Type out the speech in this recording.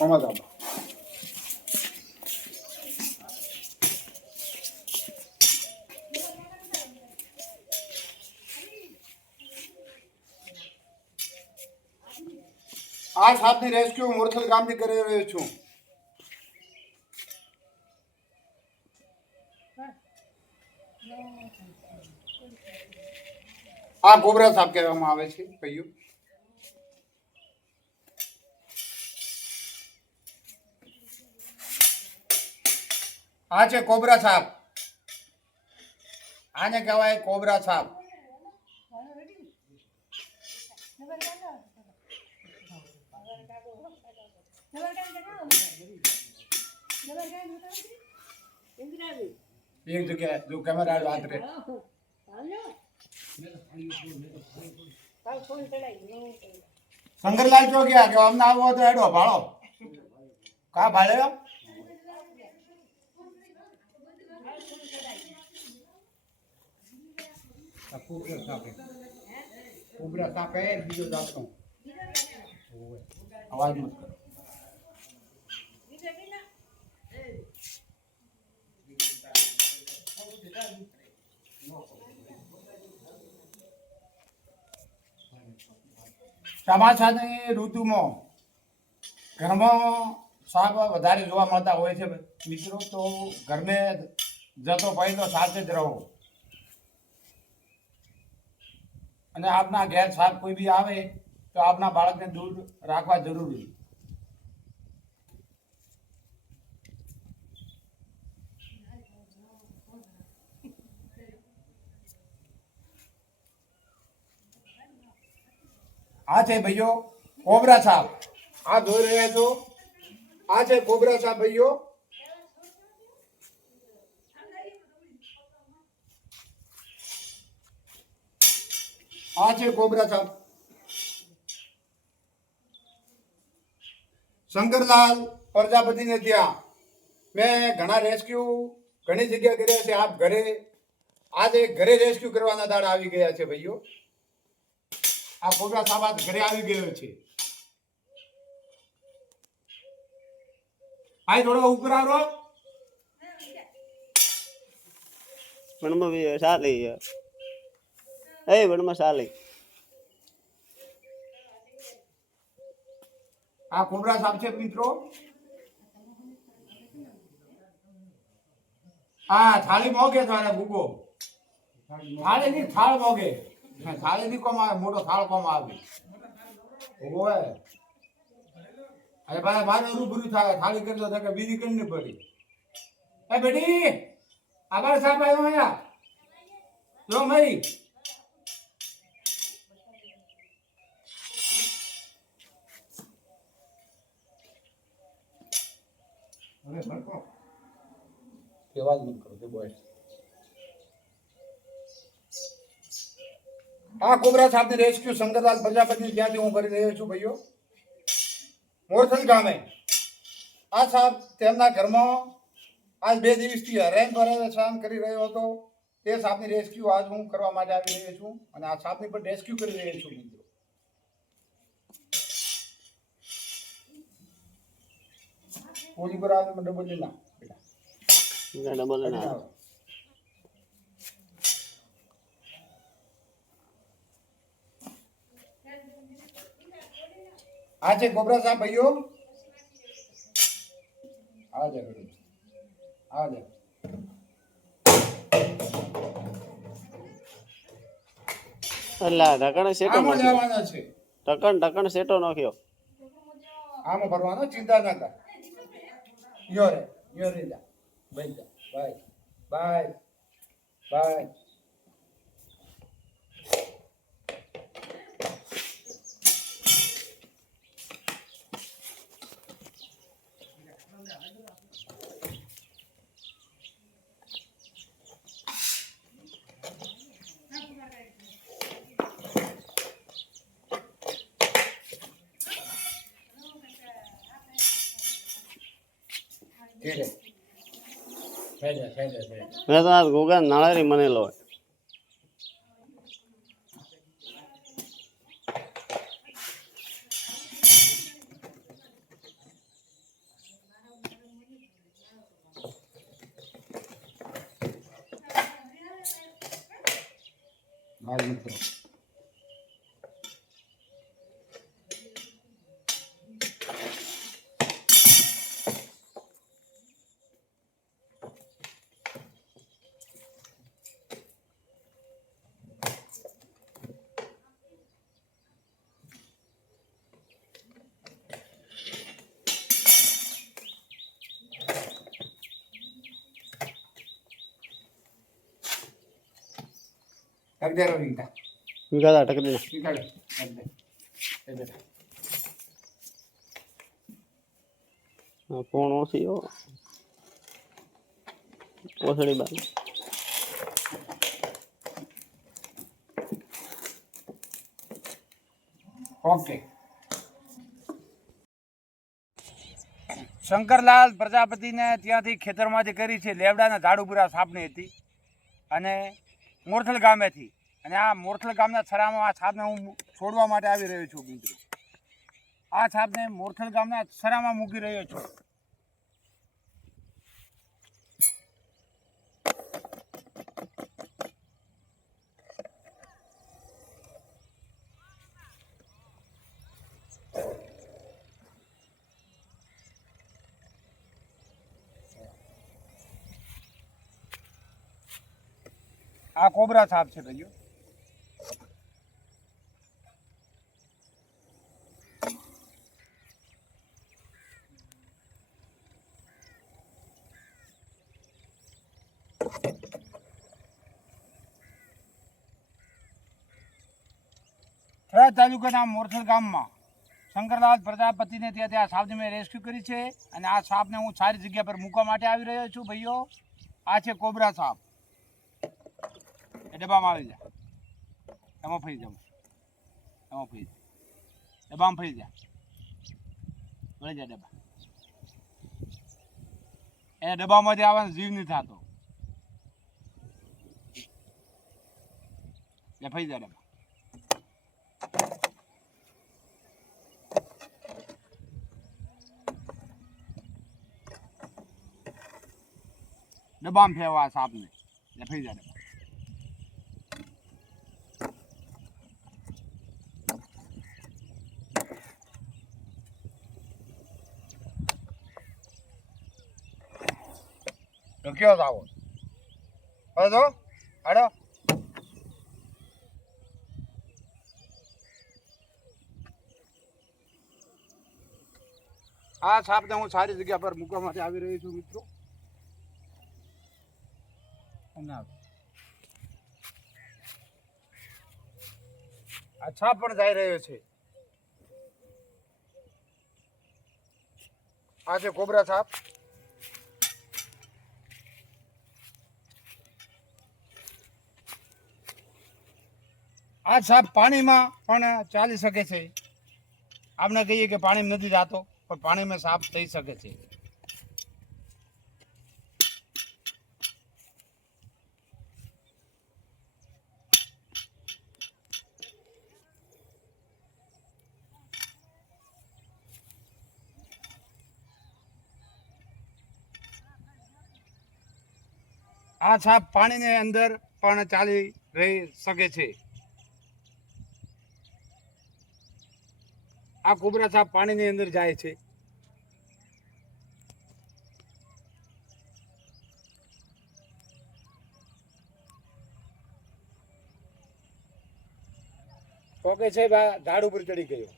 સમજ આપ આ સાપની રેસ્ક્યુ મોરથલ ગામથી કરી રહ્યો છું આ ગોબરા સાપ કહેવામાં આવે છે ભાઈઓ આ છે કોબરા સાપ આને કહેવાય કોબરા સાપ એક જગ્યાએ, જો કેમેરા વાત રે. શંકરલાલ ચોક્યા કે અમને આવો તો હેડો, ભાળો. કા ભાળ્યો કોબરા અવાજ મત કરો ચોમાસાની ઋતુમાં ઘરમાં સાપ વધારે જોવા મળતા હોય છે. મિત્રો, તો ઘરને જતો પહેલો સાથે જ રહો. અને આપના ઘેર સાપ કોઈ બી આવે તો આપના બાળકને દૂર રાખવા જરૂરી. આ છે ભાઈઓ કોબરા સાપ. આ જોઈ રહ્યા છો? આ છે કોબરા સાપ ભાઈઓ. આ છે કોબરા સાપ. શંકરલાલ પ્રજાપતિને ત્યાં. મેં ઘણા રેસ્ક્યુ ઘણી જગ્યા કર્યા છે આપ ઘરે. આજે ઘરે રેસ્ક્યુ કરવાના દાડા આવી ગયા છે ભાઈઓ. આ કોબરા સાપ આજ ઘરે આવી ગયો છે. આય થોડો ઉપર પણ મમ્મી ચાલી એ, વણમાં સાલે. આ કુંડરા સાપ છે મિત્રો. આ થાળી મોગે તારે ભૂગો. થાળી ની થાળ મોગે થાળી ની કોમ આવે, મોટો થાળ કોમ આવે. ઓય અરે ભાઈ, મારે રૂબરૂ થાય, થાળી કરી દો કે બીજી કરી પડી. એ બેટી આગળ સાહેબ આવ્યો અહીંયા. જો મરી. આ કોબરા સાપની રેસ્ક્યુ શંકરલાલ પ્રજાપતિ જ્યાંથી હું કરી રહ્યો છું, ભાઈઓ. મોરથલ ગામે. આ સાપ તેમના ઘરમાં આજ બે દિવસથી હેરાન પરેશાન કરી રહ્યો હતો. તે સાપની રેસ્ક્યુ આજ હું કરવા માટે આવી રહ્યો છું અને આ સાપની પણ રેસ્ક્યુ કરી રહ્યો છું, મિત્રો. પોલી પર આવે ડબલ ના બેટા ડબલ ના. આ છે કોબરા સાહેબ ભાઈઓ. આ છે બેટી આ છે. એટલે આ ઢકણ સેટો નાખ્યો. છે. ઢકણ ઢકણ સેટો નાખ્યો. આમાં ભરવાનો ચિંતા ના કર. યો રે યો રે જા ભાઈ જા મેં તો આ ગોગા નાળારી મને લો Thank you. વીંટા વિકાતા ટકરી નીકળે અગિયાર ફોન ઓછી ઓસડી બાર ઓકે શંકરલાલ પ્રજાપતિને ત્યાંથી ખેતરમાંથી કરી છે. લેવડાના ઝાડુપુરા સાપની હતી. અને મોરથલ ગામેથી. અને આ મોરથલ ગામના છરામાં આ છાપને હું છોડવા માટે આવી રહ્યો છું, મિત્રો. આ છાપને મોરથલ ગામના છરામાં મૂકી રહ્યો છું. આ કોબરા છાપ છે ભાઈઓ. થરાદ તાલુકાના મોરથલ ગામમાં શંકરલાલ પ્રજાપતિને ત્યાં ત્યાં સાપને મેં રેસ્ક્યુ કરી છે અને આ સાપને હું સારી જગ્યા પર મૂકવા માટે આવી રહ્યો છું ભાઈઓ. આ છે કોબરા સાપ ડબ્બામાં આવી જા. એમાં ફરી જાઉં એમાં ફરી ડબ્બામાં ફરી જા. ભરી જા ડબ્બા. એ ડબ્બામાંથી આવવાનો જીવ નહીં થતો. એટલે ફરી જા ડબ્બા. ડબ્બામાં ફેરવા સાપને એટલે ફરી જા ડબ્બા. તો કયો આવો? તો હાડો આ છાપને હું સારી જગ્યા પર મૂકવા માટે આવી રહ્યો છું, મિત્રો. આ છાપ પણ જઈ રહ્યો છે. આ છે કોબરા છાપ. આ સાપ પાણીમાં પણ ચાલી શકે છે. આપણે કહીએ કે પાણીમાં નથી જાતો, પણ પાણીમાં સાપ થઈ શકે છે. આ સાપ પાણીની અંદર પણ ચાલી રહી શકે છે. આ કોબરા સાપ પાણીની અંદર જાય છે. ઓકે છે બા ઝાડ ઉપર ચડી ગયો.